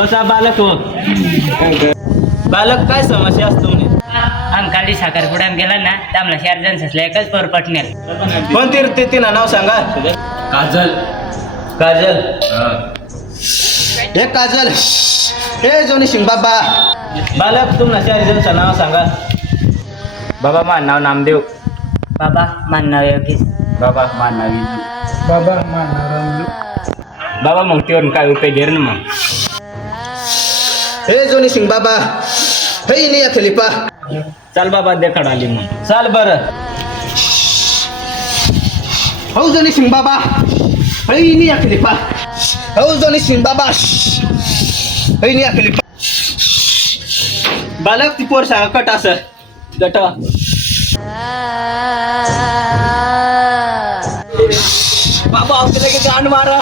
बसा बालक हो. बालक काय समस्या असतो म्हणे? अंकाली साखरपुड्यात गेला ना तर आम्हाला 4 जण असल्या एकच पोर पटणार. कोणती रे तिनं नाव सांगा. काजल. काजल. हे काजल हे जोनी सिंग बाबा. बालक तुम्हाला 4 जणांचं नाव सांगा. बाबा माझं नाव नामदेव. बाबा माझं नाव योगेश. बाबा माझं नाव विजू. बाबा मानणार बाबा मग तेवढून काय उपयोग घेर ना मग. हे जोनी सिंग बाबा हे इनिया खलिफा. चाल बाबा देखाड आली मग. चाल बरं. हो जोनी सिंग बाबा हे इनिया खलिफा. हो जोनी सिंग बाबा हे इनिया खलिफा. बालक ती पोर सांगा कट असं गट. बाबा आपल्याला गाण मारा.